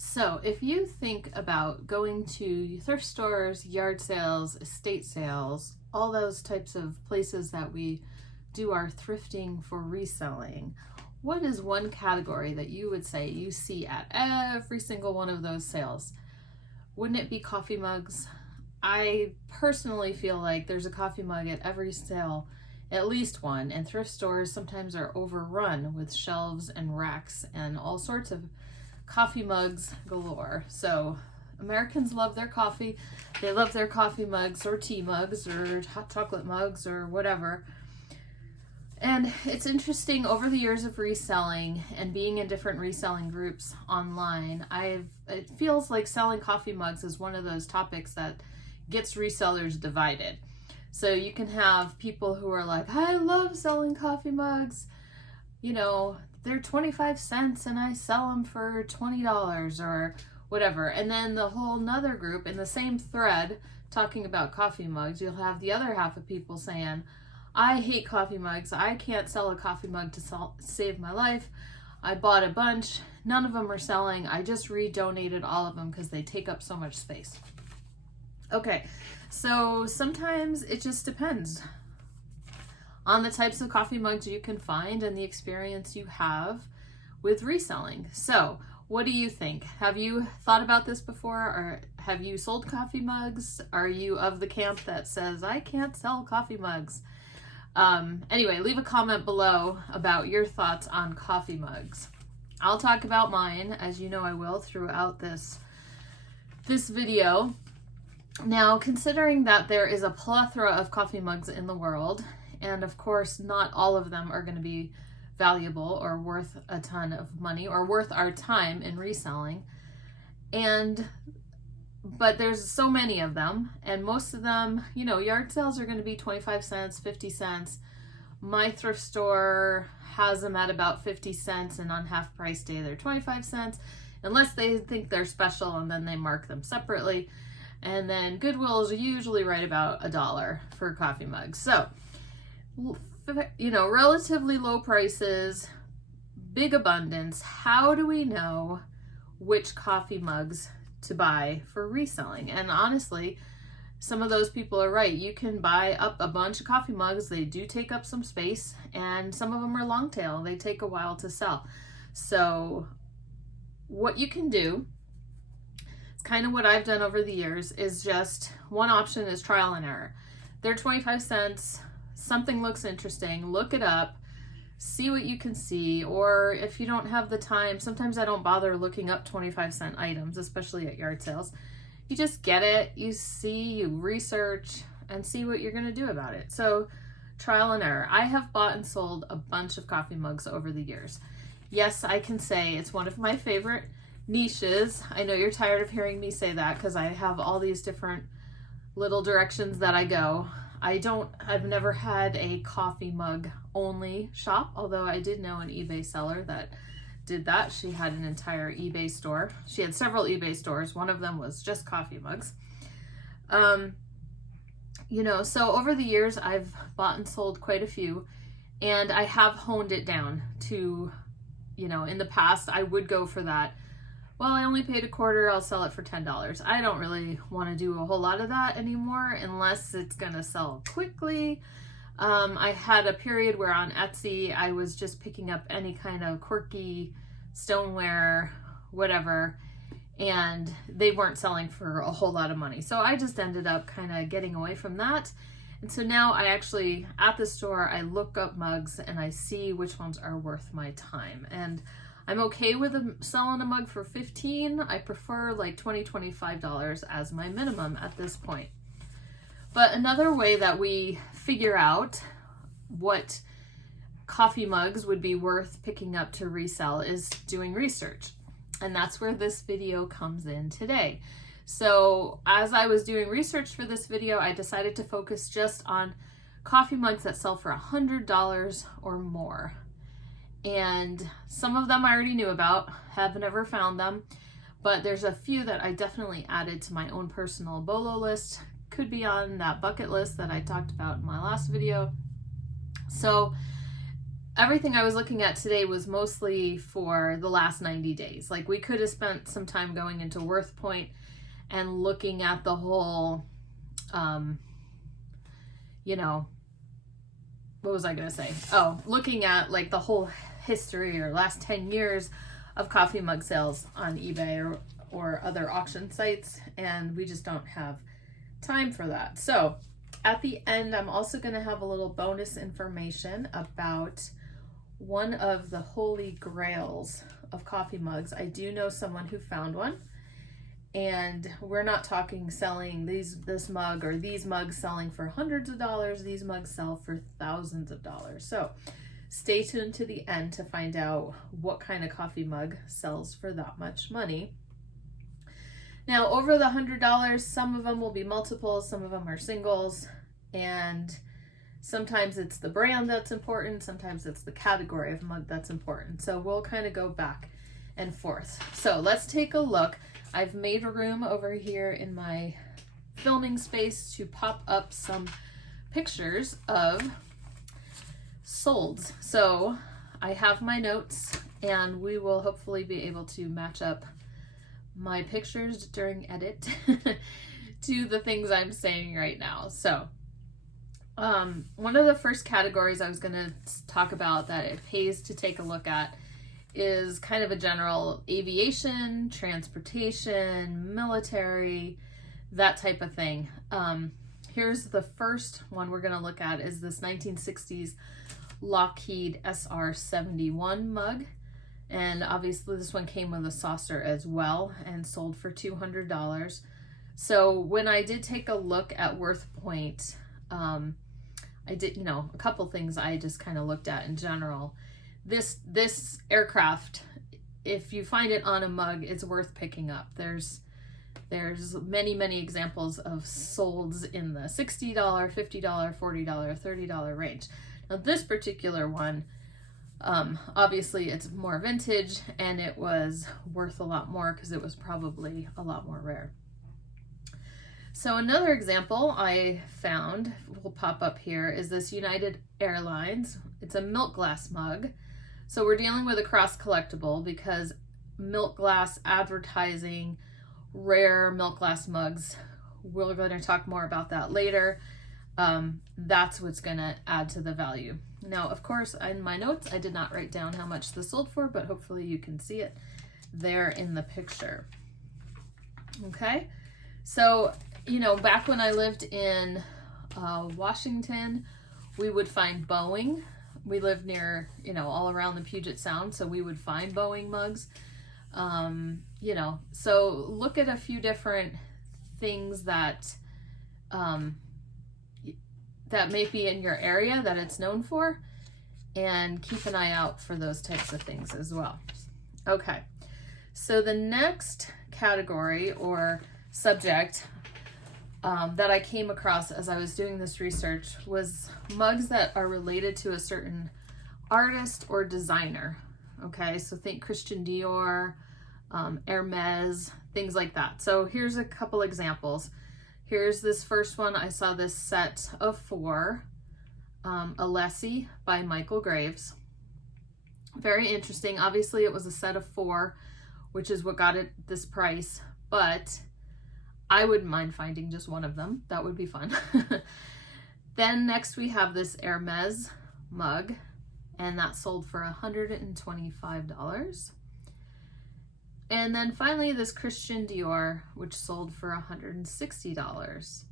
So if you think about going to thrift stores, yard sales, estate sales, all those types of places that we do our thrifting for reselling, what is one category that you would say you see at every single one of those sales? Wouldn't it be coffee mugs? I personally feel like there's a coffee mug at every sale, at least one, and thrift stores sometimes are overrun with shelves and racks and all sorts of coffee mugs galore. So Americans love their coffee. They love their coffee mugs or tea mugs or hot chocolate mugs or whatever. And it's interesting, over the years of reselling and being in different reselling groups online, it feels like selling coffee mugs is one of those topics that gets resellers divided. So you can have people who are like, I love selling coffee mugs, you know, they're 25 cents and I sell them for $20 or whatever. And then the whole nother group in the same thread talking about coffee mugs, you'll have the other half of people saying, I hate coffee mugs. I can't sell a coffee mug to save my life. I bought a bunch. None of them are selling. I just redonated all of them because they take up so much space. Okay, so sometimes it just depends on the types of coffee mugs you can find and the experience you have with reselling. So what do you think? Have you thought about this before, or have you sold coffee mugs? Are you of the camp that says, I can't sell coffee mugs? Anyway, leave a comment below about your thoughts on coffee mugs. I'll talk about mine, as you know I will, throughout this video. Now, considering that there is a plethora of coffee mugs in the world, and of course not all of them are going to be valuable or worth a ton of money or worth our time in reselling, but there's so many of them, and most of them, you know, yard sales are going to be 25 cents, 50 cents. My thrift store has them at about 50 cents, and on half price day they're 25 cents, unless they think they're special, and then they mark them separately. And then Goodwill is usually right about $1 for coffee mugs. So, you know, relatively low prices, big abundance. How do we know which coffee mugs to buy for reselling? And honestly, some of those people are right. You can buy up a bunch of coffee mugs. They do take up some space, and some of them are long tail. They take a while to sell. So what you can do, it's kind of what I've done over the years, is just one option is trial and error. They're 25 cents. Something looks interesting. Look it up. See what you can see, or if you don't have the time, sometimes I don't bother looking up 25-cent items, especially at yard sales. You just get it, you see, you research, and see what you're going to do about it. So trial and error. I have bought and sold a bunch of coffee mugs over the years. Yes, I can say it's one of my favorite niches. I know you're tired of hearing me say that because I have all these different little directions that I go. I've never had a coffee mug only shop, although I did know an eBay seller that did that. She had an entire eBay store. She had several eBay stores. One of them was just coffee mugs. You know, so over the years, I've bought and sold quite a few, and I have honed it down to, you know, in the past, I would go for that. Well, I only paid $0.25, I'll sell it for $10. I don't really want to do a whole lot of that anymore unless it's going to sell quickly. I had a period where on Etsy, I was just picking up any kind of quirky stoneware, whatever, and they weren't selling for a whole lot of money. So I just ended up kind of getting away from that. And so now I actually, at the store, I look up mugs and I see which ones are worth my time. And I'm okay with selling a mug for $15. I prefer like $20, $25 as my minimum at this point. But another way that we figure out what coffee mugs would be worth picking up to resell is doing research. And that's where this video comes in today. So as I was doing research for this video, I decided to focus just on coffee mugs that sell for $100 or more. And some of them I already knew about, have never found them, but there's a few that I definitely added to my own personal BOLO list. Could be on that bucket list that I talked about in my last video. So everything I was looking at today was mostly for the last 90 days. Like, we could have spent some time going into WorthPoint and looking at the whole, you know, what was I going to say? Oh, looking at like the whole history or last 10 years of coffee mug sales on eBay or other auction sites, and we just don't have time for that. So at the end, I'm also going to have a little bonus information about one of the holy grails of coffee mugs. I do know someone who found one, and we're not talking selling this mug or these mugs selling for hundreds of dollars. These mugs sell for thousands of dollars. So stay tuned to the end to find out what kind of coffee mug sells for that much money. Now, over the $100, some of them will be multiples, some of them are singles, and sometimes it's the brand that's important, sometimes it's the category of mug that's important. So we'll kind of go back and forth. So let's take a look. I've made room over here in my filming space to pop up some pictures of solds. So I have my notes, and we will hopefully be able to match up my pictures during edit to the things I'm saying right now. So one of the first categories I was going to talk about that it pays to take a look at is kind of a general aviation, transportation, military, that type of thing. Here's the first one we're going to look at is this 1960s Lockheed SR-71 mug. And obviously this one came with a saucer as well and sold for $200. So when I did take a look at WorthPoint, I did, you know, a couple things I just kind of looked at in general. This aircraft, if you find it on a mug, it's worth picking up. There's many examples of solds in the $60, $50, $40, $30 range. Now this particular one, obviously it's more vintage, and it was worth a lot more because it was probably a lot more rare. So another example I found will pop up here is this United Airlines. It's a milk glass mug. So we're dealing with a cross collectible because milk glass advertising, rare milk glass mugs. We're going to talk more about that later. That's what's going to add to the value. Now, of course, in my notes, I did not write down how much this sold for, but hopefully you can see it there in the picture. Okay, so, you know, back when I lived in Washington, we would find Boeing. We lived near, you know, all around the Puget Sound, so we would find Boeing mugs. You know, so look at a few different things that that may be in your area that it's known for, and keep an eye out for those types of things as well. Okay, so the next category or subject that I came across as I was doing this research was mugs that are related to a certain artist or designer. Okay, so think Christian Dior, Hermes, things like that. So here's a couple examples. Here's this first one. I saw this set of 4, Alessi by Michael Graves. Very interesting. Obviously it was a set of 4, which is what got it this price, but I wouldn't mind finding just one of them. That would be fun. Then next we have this Hermes mug, and that sold for $125. And then finally this Christian Dior, which sold for $160.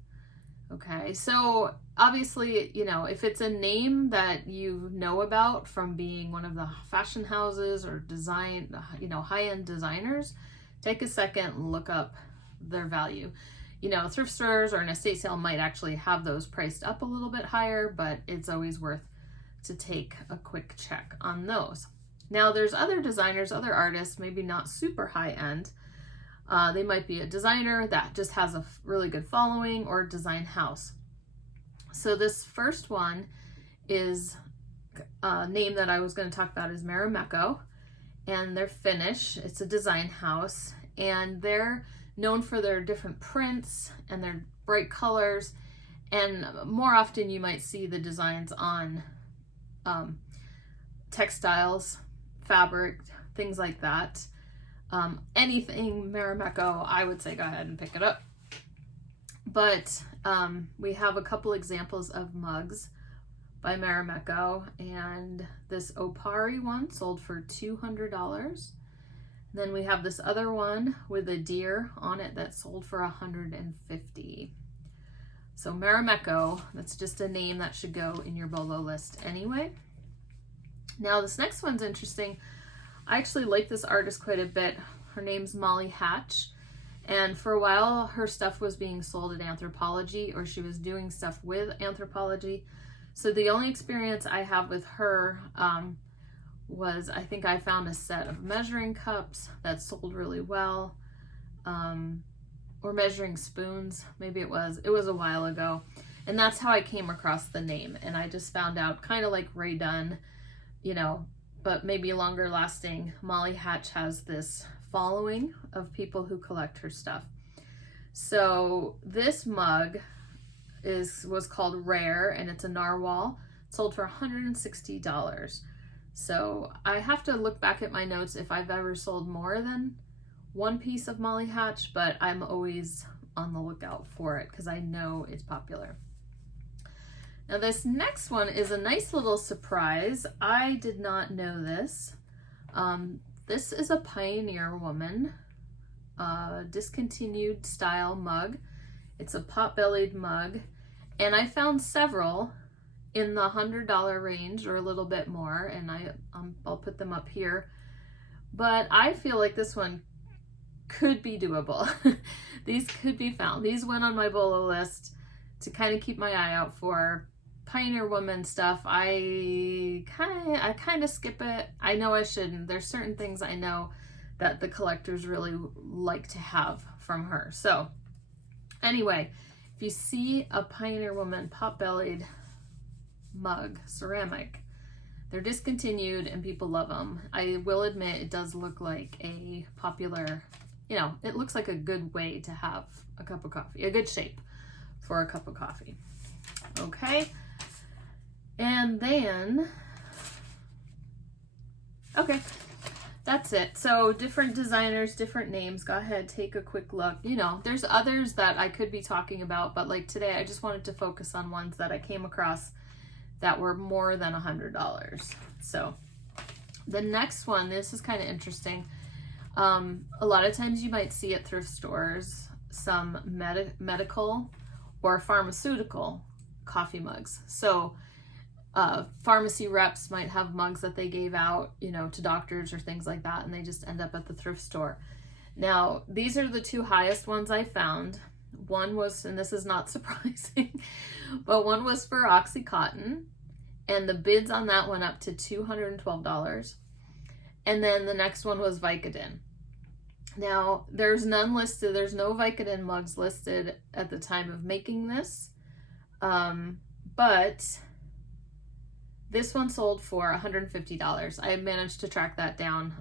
Okay, so obviously, you know, if it's a name that you know about from being one of the fashion houses or design, you know, high-end designers, take a second and look up their value. You know, thrift stores or an estate sale might actually have those priced up a little bit higher, but it's always worth to take a quick check on those. Now there's other designers, other artists, maybe not super high end. They might be a designer that just has a really good following, or a design house. So this first one is a name that I was going to talk about is Marimekko, and they're Finnish. It's a design house, and they're known for their different prints and their bright colors, and more often you might see the designs on textiles, fabric, things like that. Anything Marimekko, I would say go ahead and pick it up. But we have a couple examples of mugs by Marimekko, and this Opari one sold for $200. Then we have this other one with a deer on it that sold for $150. So Marimekko, that's just a name that should go in your BOLO list anyway. Now this next one's interesting. I actually like this artist quite a bit. Her name's Molly Hatch. And for a while, her stuff was being sold at Anthropologie, or she was doing stuff with Anthropologie. So the only experience I have with her was, I think I found a set of measuring cups that sold really well, or measuring spoons, maybe it was a while ago. And that's how I came across the name. And I just found out, kind of like Ray Dunn, you know, but maybe longer lasting, Molly Hatch has this following of people who collect her stuff. So this mug was called Rare, and it's a narwhal. It sold for $160. So I have to look back at my notes if I've ever sold more than one piece of Molly Hatch, but I'm always on the lookout for it because I know it's popular. Now this next one is a nice little surprise. I did not know this. This is a Pioneer Woman discontinued style mug. It's a pot-bellied mug, and I found several in the $100 range or a little bit more, and I'll put them up here. But I feel like this one could be doable. These could be found. These went on my BOLO list to kind of keep my eye out for. Pioneer Woman stuff, I kind of skip it. I know I shouldn't. There's certain things I know that the collectors really like to have from her. So anyway, if you see a Pioneer Woman pot-bellied mug, ceramic, they're discontinued and people love them. I will admit it does look like a popular, you know, it looks like a good way to have a cup of coffee, a good shape for a cup of coffee. Okay. And then, okay, that's it. So different designers, different names. Go ahead, take a quick look. You know, there's others that I could be talking about, but like today, I just wanted to focus on ones that I came across that were more than $100. So the next one, this is kind of interesting. A lot of times you might see at thrift stores some medical or pharmaceutical coffee mugs. So pharmacy reps might have mugs that they gave out, you know, to doctors or things like that, and they just end up at the thrift store. Now, these are the two highest ones I found. One was, and this is not surprising, but one was for OxyContin, and the bids on that went up to $212. And then the next one was Vicodin. Now, there's none listed. There's no Vicodin mugs listed at the time of making this, but this one sold for $150. I managed to track that down.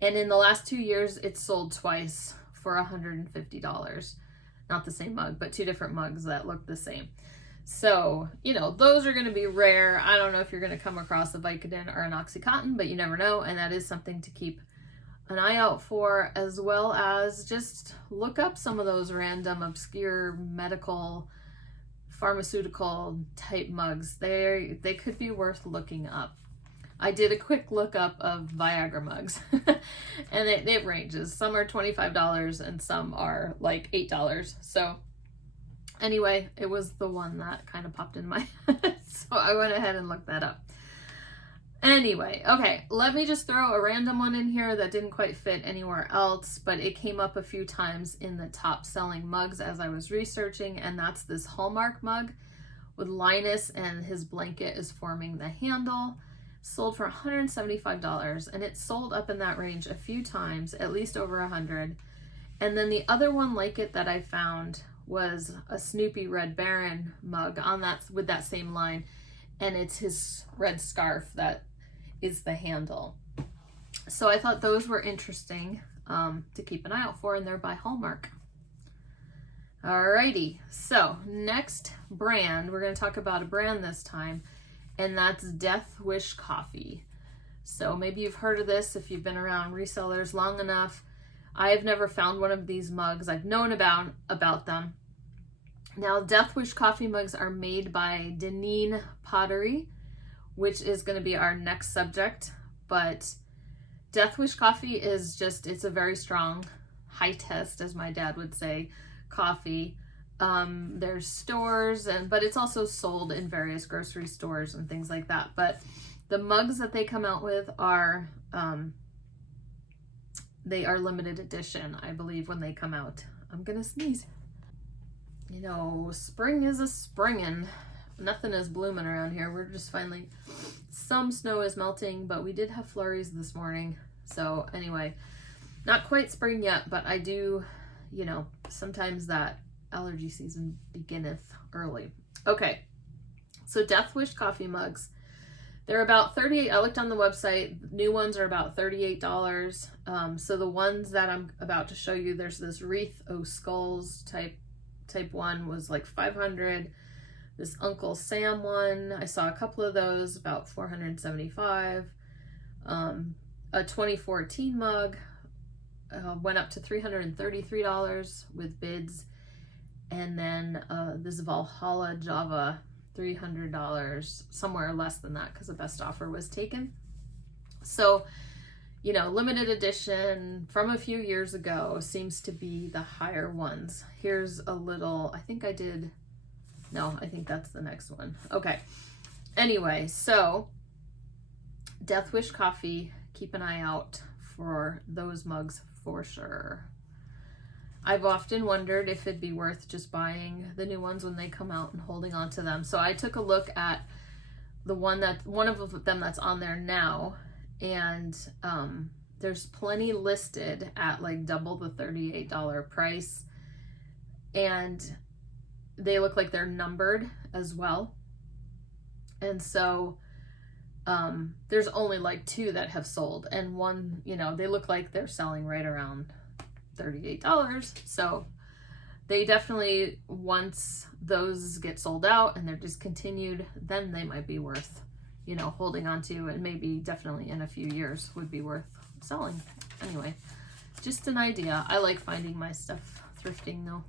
And in the last 2 years, it's sold twice for $150. Not the same mug, but two different mugs that look the same. So, you know, those are going to be rare. I don't know if you're going to come across a Vicodin or an OxyContin, but you never know. And that is something to keep an eye out for, as well as just look up some of those random, obscure medical, pharmaceutical type mugs. They could be worth looking up. I did a quick look up of Viagra mugs and it ranges. Some are $25 and some are like $8. So anyway, it was the one that kind of popped in my head. So I went ahead and looked that up. Anyway, okay, let me just throw a random one in here that didn't quite fit anywhere else, but it came up a few times in the top selling mugs as I was researching, and that's this Hallmark mug with Linus, and his blanket is forming the handle. Sold for $175, and it sold up in that range a few times, at least over 100. And then the other one like it that I found was a Snoopy Red Baron mug on that with that same line, and it's his red scarf that is the handle. So I thought those were interesting to keep an eye out for, and they're by Hallmark. Alrighty, so next brand, we're going to talk about a brand this time, and that's Death Wish Coffee. So maybe you've heard of this if you've been around resellers long enough. I have never found one of these mugs. I've known about them. Now, Death Wish coffee mugs are made by Dineen Pottery, which is going to be our next subject. But Death Wish coffee is just, it's a very strong, high test, as my dad would say, coffee. There's stores, but it's also sold in various grocery stores and things like that. But the mugs that they come out with are, they are limited edition, I believe, when they come out. I'm gonna sneeze. You know, spring is a springin'. Nothing is blooming around here. We're just finally, some snow is melting, but we did have flurries this morning. So anyway, not quite spring yet, but I do, you know, sometimes that allergy season beginneth early. Okay, so Death Wish coffee mugs. They're about $38. I looked on the website. New ones are about $38. So the ones that I'm about to show you, there's this Wreath o' Skulls type one was like $500. This Uncle Sam one, I saw a couple of those, about $475. A 2014 mug went up to $333 with bids. And then this Valhalla Java, $300, somewhere less than that because the best offer was taken. So, you know, limited edition from a few years ago seems to be the higher ones. Here's a little, I think that's the next one. Okay. Anyway, so Death Wish coffee, keep an eye out for those mugs for sure. I've often wondered if it'd be worth just buying the new ones when they come out and holding on to them. So I took a look at the one of them that's on there now, and there's plenty listed at like double the $38 price, and they look like they're numbered as well. And so there's only like 2 that have sold, and one, you know, they look like they're selling right around $38. So they definitely, once those get sold out and they're discontinued, then they might be worth, you know, holding on to, and maybe definitely in a few years would be worth selling. Anyway, just an idea. I like finding my stuff thrifting though.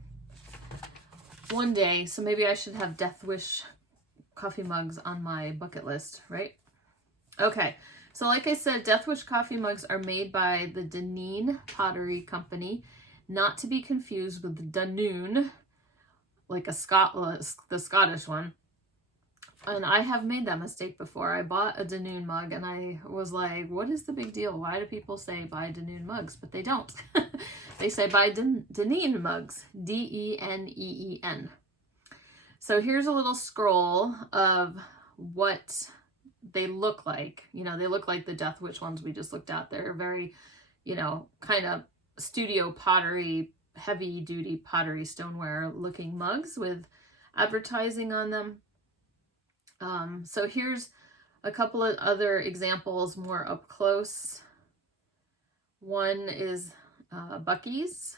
One day, so maybe I should have Death Wish coffee mugs on my bucket list, right? Okay. So like I said, Death Wish coffee mugs are made by the Dineen Pottery Company, not to be confused with Danone, like the Scottish one. And I have made that mistake before. I bought a Danone mug and I was like, what is the big deal? Why do people say buy Danone mugs? But they don't. They say buy Dineen mugs, D-E-N-E-E-N. So here's a little scroll of what they look like. You know, they look like the Death Wish ones we just looked at. They're very, you know, kind of studio pottery, heavy duty pottery stoneware looking mugs with advertising on them. So here's a couple of other examples more up close. One is Buc-ee's,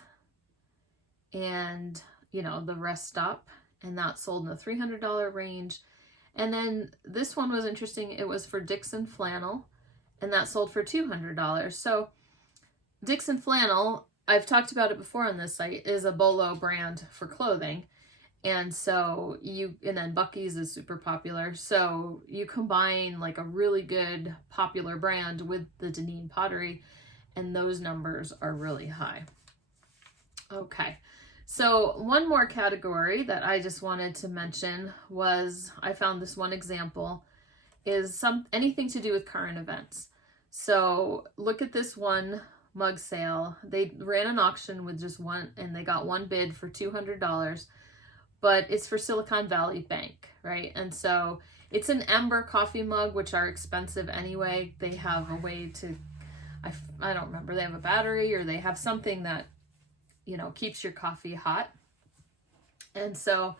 and you know, the rest stop, and that's sold in the $300 range. And then this one was interesting. It was for Dixon Flannel, and that sold for $200. So Dixon Flannel, I've talked about it before on this site, is a Bolo brand for clothing. And so and then Buc-ee's is super popular. So you combine like a really good popular brand with the Dineen Pottery, and those numbers are really high. Okay. So one more category that I just wanted to mention was, I found this one example, is anything to do with current events. So look at this one mug sale. They ran an auction with just one, and they got one bid for $200, but it's for Silicon Valley Bank, right? And so it's an amber coffee mug, which are expensive anyway. They have a way to, I don't remember, they have a battery, or they have something that, you know, keeps your coffee hot. And so,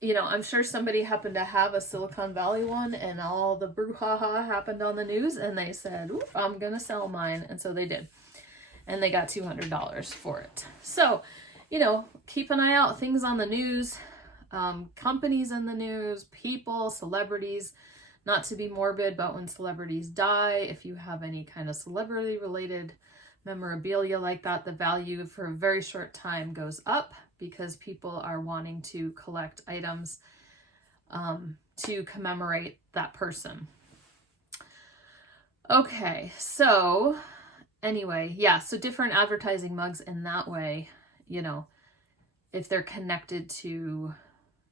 you know, I'm sure somebody happened to have a Silicon Valley one, and all the brouhaha happened on the news, and they said, "Ooh, I'm gonna sell mine." And so they did, and they got $200 for it. So, you know, keep an eye out, things on the news, companies in the news, people, celebrities. Not to be morbid, but when celebrities die, if you have any kind of celebrity related memorabilia like that, the value for a very short time goes up because people are wanting to collect items to commemorate that person. Okay, so anyway, yeah, so different advertising mugs in that way, you know, if they're connected to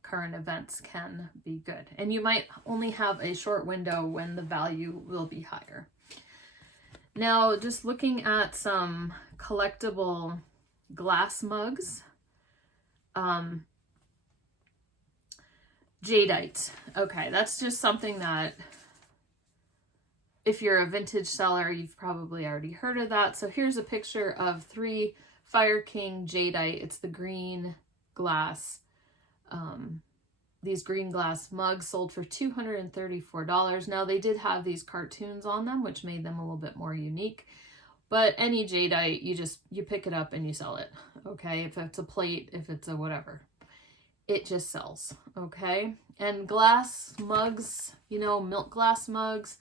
current events can be good. And you might only have a short window when the value will be higher. Now, just looking at some collectible glass mugs. Jadeite. Okay, that's just something that if you're a vintage seller, you've probably already heard of that. So here's a picture of 3 Fire King Jadeite. It's the green glass. These green glass mugs sold for $234. Now they did have these cartoons on them, which made them a little bit more unique. But any Jadeite, you pick it up and you sell it. Okay, if it's a plate, if it's a whatever, it just sells. Okay, and glass mugs, you know, milk glass mugs,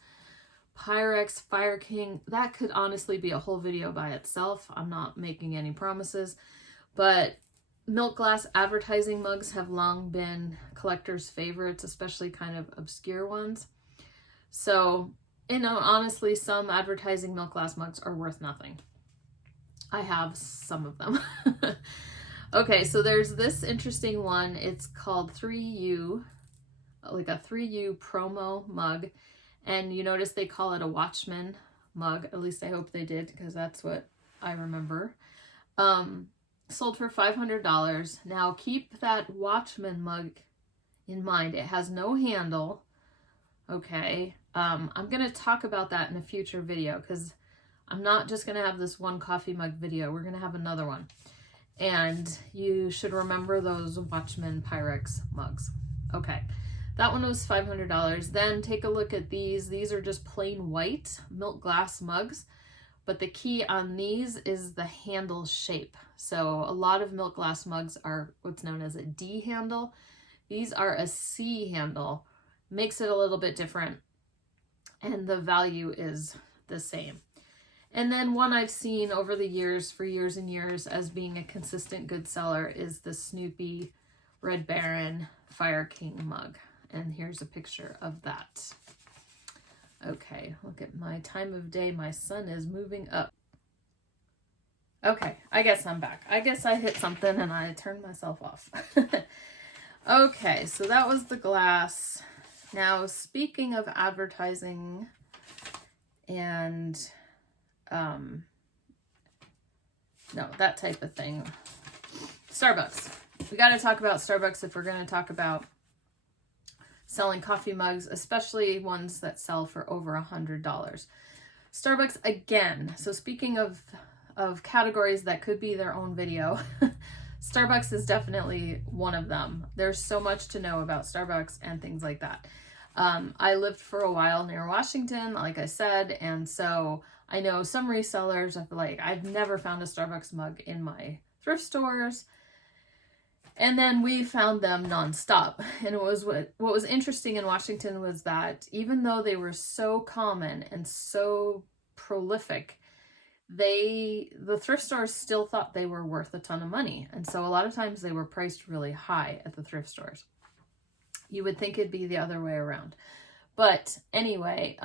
Pyrex, Fire King, that could honestly be a whole video by itself. I'm not making any promises, but milk glass advertising mugs have long been collectors' favorites, especially kind of obscure ones. So, you know, honestly, some advertising milk glass mugs are worth nothing. I have some of them. Okay, so there's this interesting one. It's called 3U, like a 3U promo mug. And you notice they call it a Watchman mug. At least I hope they did, because that's what I remember. Sold for $500. Now keep that Watchman mug in mind. It has no handle. Okay. I'm going to talk about that in a future video, because I'm not just going to have this one coffee mug video. We're going to have another one. And you should remember those Watchman Pyrex mugs. Okay. That one was $500. Then take a look at these. These are just plain white milk glass mugs. But the key on these is the handle shape. So a lot of milk glass mugs are what's known as a D handle. These are a C handle. Makes it a little bit different. And the value is the same. And then one I've seen over the years, for years and years, as being a consistent good seller is the Snoopy Red Baron Fire King mug. And here's a picture of that. Okay, look at my time of day. My sun is moving up. Okay, I guess I'm back. I guess I hit something and I turned myself off. Okay, so that was the glass. Now, speaking of advertising and, no, that type of thing. Starbucks. We got to talk about Starbucks if we're going to talk about selling coffee mugs, especially ones that sell for over $100. Starbucks again. So speaking of categories that could be their own video, Starbucks is definitely one of them. There's so much to know about Starbucks and things like that. I lived for a while near Washington, like I said, and so I know some resellers of I've never found a Starbucks mug in my thrift stores. And then we found them nonstop. And it was what was interesting in Washington was that even though they were so common and so prolific, the thrift stores still thought they were worth a ton of money. And so a lot of times they were priced really high at the thrift stores. You would think it'd be the other way around. But anyway,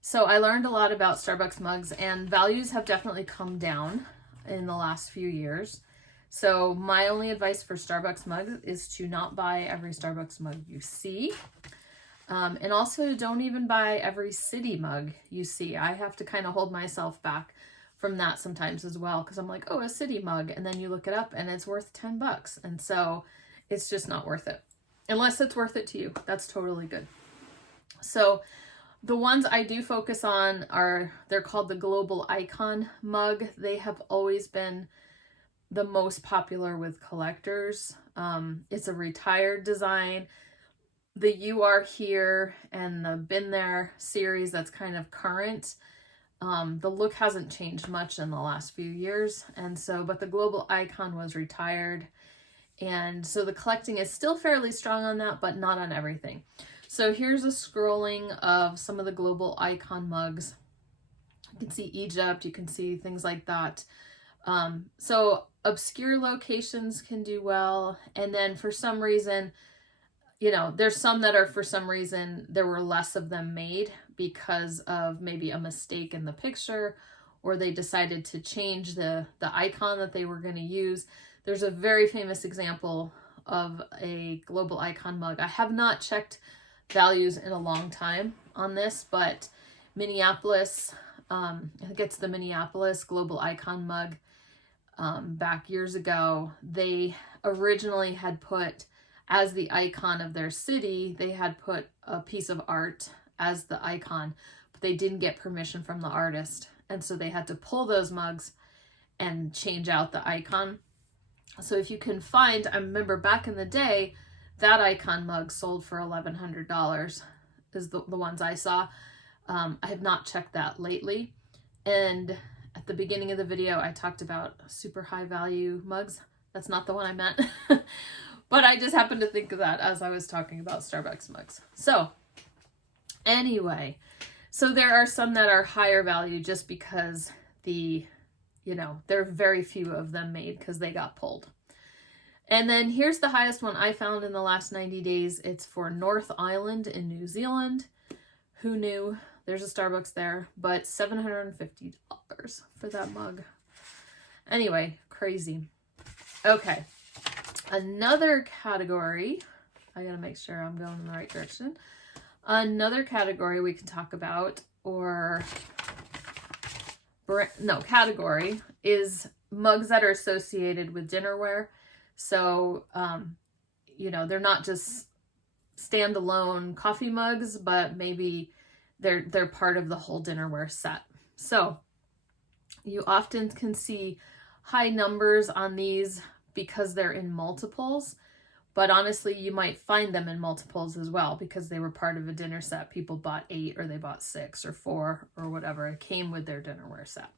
so I learned a lot about Starbucks mugs, and values have definitely come down in the last few years. So my only advice for Starbucks mugs is to not buy every Starbucks mug you see. And also don't even buy every city mug you see. I have to kind of hold myself back from that sometimes as well, because I'm like, oh, a city mug. And then you look it up and it's worth $10. And so it's just not worth it. Unless it's worth it to you. That's totally good. So the ones I do focus on they're called the Global Icon mug. They have always been the most popular with collectors. It's a retired design. The You Are Here and the Been There series, that's kind of current. The look hasn't changed much in the last few years. And so, but the Global Icon was retired. And so the collecting is still fairly strong on that, but not on everything. So here's a scrolling of some of the global icon mugs. You can see Egypt, you can see things like that. So obscure locations can do well. And then for some reason, you know, there's some that are, for some reason, there were less of them made because of maybe a mistake in the picture, or they decided to change the icon that they were going to use. There's a very famous example of a global icon mug. I have not checked values in a long time on this, but Minneapolis, I think it's the Minneapolis global icon mug, back years ago, they originally had put as the icon of their city, they had put a piece of art as the icon, but they didn't get permission from the artist. And so they had to pull those mugs and change out the icon. So if you can find, I remember back in the day, that icon mug sold for $1,100 is the ones I saw. I have not checked that lately. And at the beginning of the video, I talked about super high value mugs. That's not the one I meant. But I just happened to think of that as I was talking about Starbucks mugs. So anyway, so there are some that are higher value just because there are very few of them made because they got pulled. And then here's the highest one I found in the last 90 days. It's for North Island in New Zealand. Who knew? There's a Starbucks there, but $750 for that mug. Anyway, crazy. Okay. Another category, I gotta make sure I'm going in the right direction. Another category we can talk about, category is mugs that are associated with dinnerware. So, they're not just standalone coffee mugs, but maybe they're part of the whole dinnerware set. So you often can see high numbers on these because they're in multiples, but honestly, you might find them in multiples as well because they were part of a dinner set. People bought 8 or they bought 6 or 4 or whatever. It came with their dinnerware set.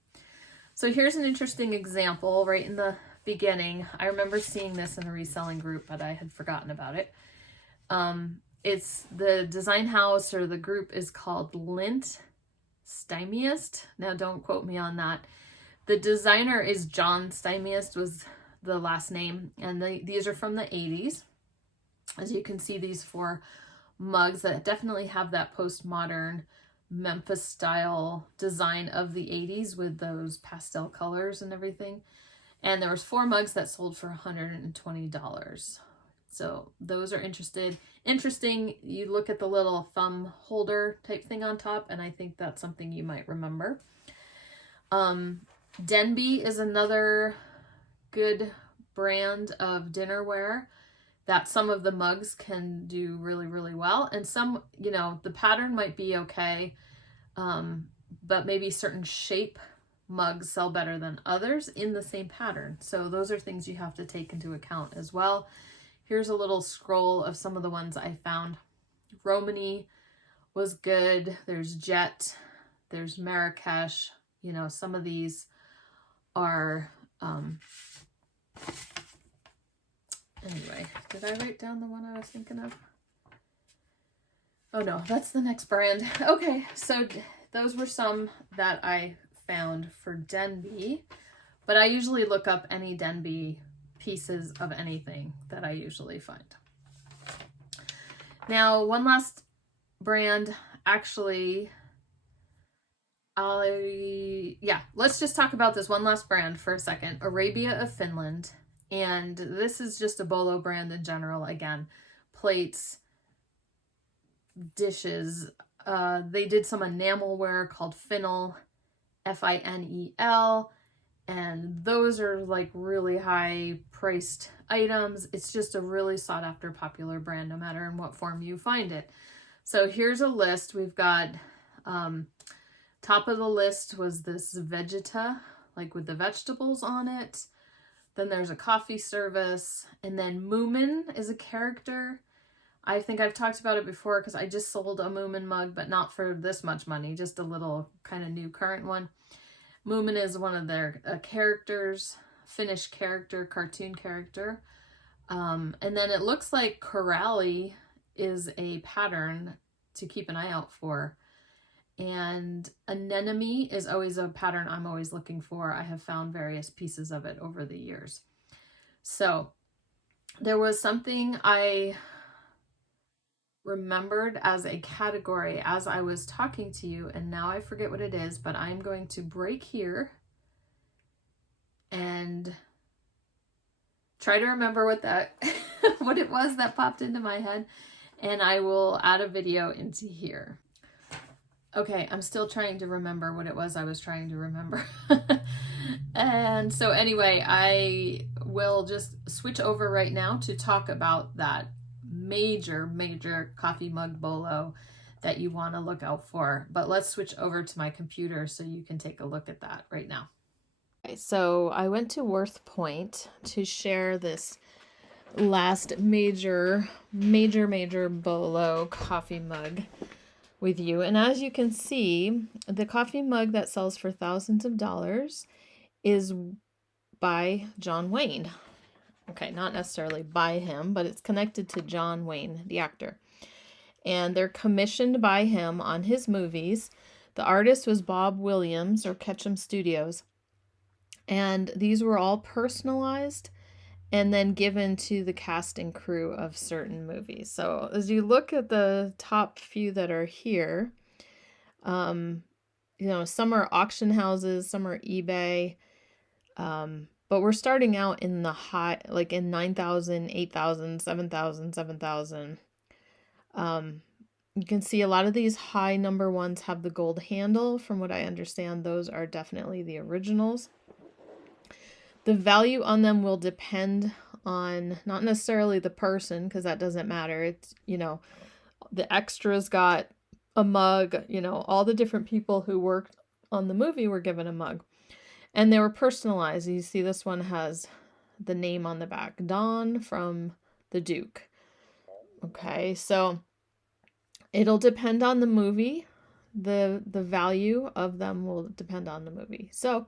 So here's an interesting example right in the beginning. I remember seeing this in a reselling group, but I had forgotten about it. It's the design house, or the group is called Lint Stymiest. Now don't quote me on that. The designer is John Stymiest was the last name, and these are from the 80s. As you can see, these 4 mugs that definitely have that postmodern Memphis style design of the 80s with those pastel colors and everything. And there was 4 mugs that sold for $120. So those are interesting. You look at the little thumb holder type thing on top, and I think that's something you might remember. Denby is another good brand of dinnerware that some of the mugs can do really, really well. And some, the pattern might be okay, but maybe certain shape mugs sell better than others in the same pattern. So those are things you have to take into account as well. Here's a little scroll of some of the ones I found. Romani was good. There's Jet. There's Marrakesh. Some of these are, anyway, did I write down the one I was thinking of? Oh no, that's the next brand. Okay, so those were some that I found for Denby, but I usually look up any Denby pieces of anything that I usually find. Now, one last brand, actually, let's just talk about this one last brand for a second. Arabia of Finland. And this is just a bolo brand in general. Again, plates, dishes. They did some enamelware called Finel, Finel. And those are like really high priced items. It's just a really sought after popular brand, no matter in what form you find it. So here's a list. We've got, top of the list was this Vegeta, like with the vegetables on it. Then there's a coffee service. And then Moomin is a character. I think I've talked about it before because I just sold a Moomin mug, but not for this much money, just a little kind of new current one. Moomin is one of their characters, Finnish character, cartoon character. And then it looks like Corelli is a pattern to keep an eye out for. And anemone is always a pattern I'm always looking for. I have found various pieces of it over the years. So there was something I remembered as a category as I was talking to you, and now I forget what it is, but I'm going to break here and try to remember what that what it was that popped into my head, and I will add a video into here. Okay, I'm still trying to remember what it was I was trying to remember. And so anyway, I will just switch over right now to talk about that major coffee mug bolo that you want to look out for. But let's switch over to my computer so you can take a look at that right now. Okay, so I went to WorthPoint to share this last major bolo coffee mug with you. And as you can see, the coffee mug that sells for thousands of dollars is by John Wayne. Okay, not necessarily by him, but it's connected to John Wayne, the actor. And they're commissioned by him on his movies. The artist was Bob Williams or Ketchum Studios. And these were all personalized and then given to the cast and crew of certain movies. So as you look at the top few that are here, you know, some are auction houses, some are eBay, but we're starting out in the high, like in 9,000, 8,000, 7,000, 7,000. You can see a lot of these high number ones have the gold handle. From what I understand, those are definitely the originals. The value on them will depend on not necessarily the person, because that doesn't matter. It's, you know, the extras got a mug, you know, all the different people who worked on the movie were given a mug. And they were personalized. You see this one has the name on the back, Don from the Duke. Okay, so it'll depend on the movie. The value of them will depend on the movie. So,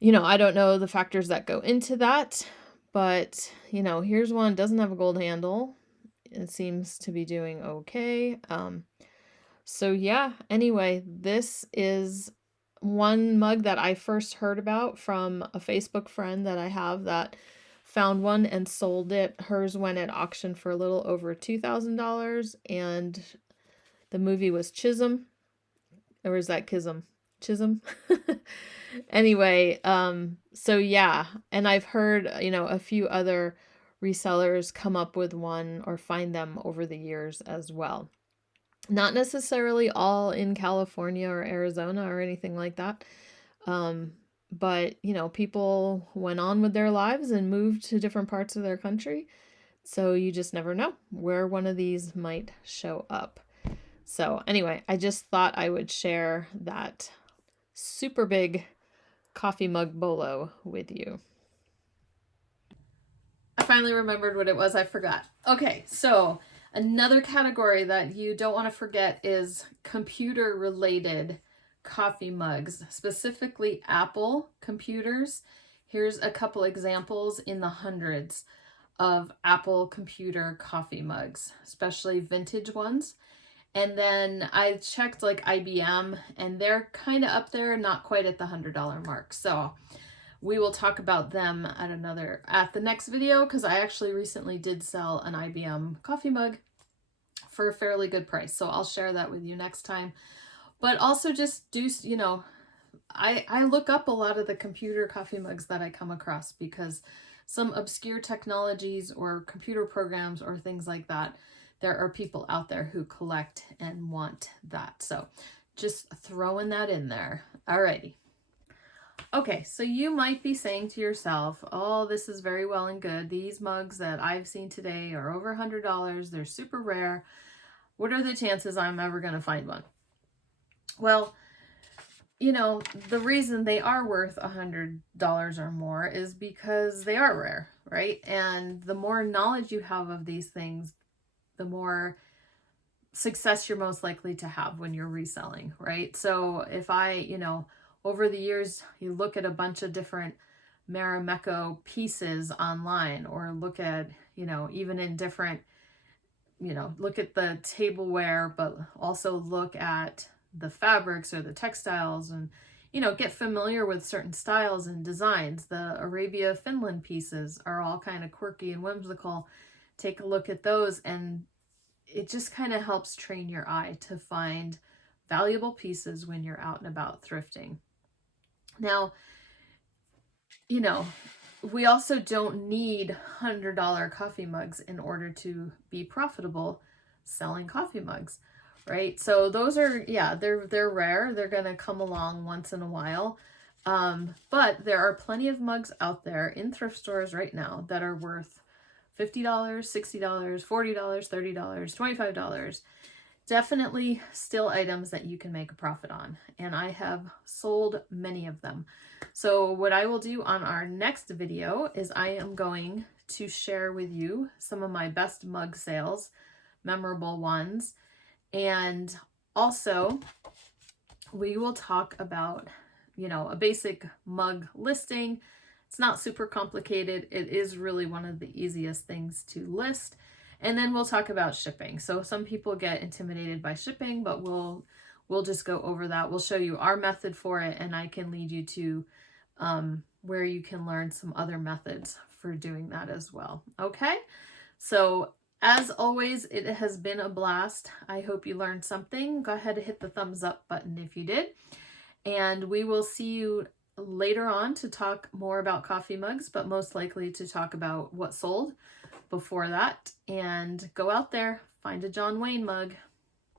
you know, I don't know the factors that go into that, but, you know, here's one, doesn't have a gold handle. It seems to be doing okay. So yeah, anyway, this is one mug that I first heard about from a Facebook friend that I have that found one and sold it. Hers went at auction for a little over $2,000, and the movie was Chisholm. Or is that Chisholm? Chisholm? Anyway, so yeah, and I've heard, you know, a few other resellers come up with one or find them over the years as well. Not necessarily all in California or Arizona or anything like that. But, you know, people went on with their lives and moved to different parts of their country. So you just never know where one of these might show up. So anyway, I just thought I would share that super big coffee mug bolo with you. I finally remembered what it was I forgot. Okay, so another category that you don't want to forget is computer related coffee mugs, specifically Apple computers. Here's a couple examples in the hundreds of Apple computer coffee mugs, especially vintage ones. And then I checked like IBM, and they're kind of up there, not quite at the $100 mark. So we will talk about them at the next video, because I actually recently did sell an IBM coffee mug for a fairly good price. So I'll share that with you next time. But also just do, you know, I look up a lot of the computer coffee mugs that I come across, because some obscure technologies or computer programs or things like that, there are people out there who collect and want that. So just throwing that in there. Alrighty. Okay, so you might be saying to yourself, oh, this is very well and good. These mugs that I've seen today are over $100. They're super rare. What are the chances I'm ever going to find one? Well, you know, the reason they are worth $100 or more is because they are rare, right? And the more knowledge you have of these things, the more success you're most likely to have when you're reselling, right? So if I, you know, over the years, you look at a bunch of different Marimekko pieces online, or look at, you know, even in different you know, look at the tableware, but also look at the fabrics or the textiles, and, you know, get familiar with certain styles and designs. The Arabia, Finland pieces are all kind of quirky and whimsical. Take a look at those, and it just kind of helps train your eye to find valuable pieces when you're out and about thrifting. Now, you know, we also don't need $100 coffee mugs in order to be profitable selling coffee mugs, right? So those are, yeah, they're rare. They're going to come along once in a while. But there are plenty of mugs out there in thrift stores right now that are worth $50, $60, $40, $30, $25. Definitely still items that you can make a profit on. And I have sold many of them. So what I will do on our next video is I am going to share with you some of my best mug sales, memorable ones. And also we will talk about, you know, a basic mug listing. It's not super complicated. It is really one of the easiest things to list. And then we'll talk about shipping. So some people get intimidated by shipping, but we'll just go over that. We'll show you our method for it, and I can lead you to where you can learn some other methods for doing that as well. Okay, so as always, it has been a blast. I hope you learned something. Go ahead and hit the thumbs up button if you did. And we will see you later on to talk more about coffee mugs, but most likely to talk about what sold before that. And go out there, find a John Wayne mug.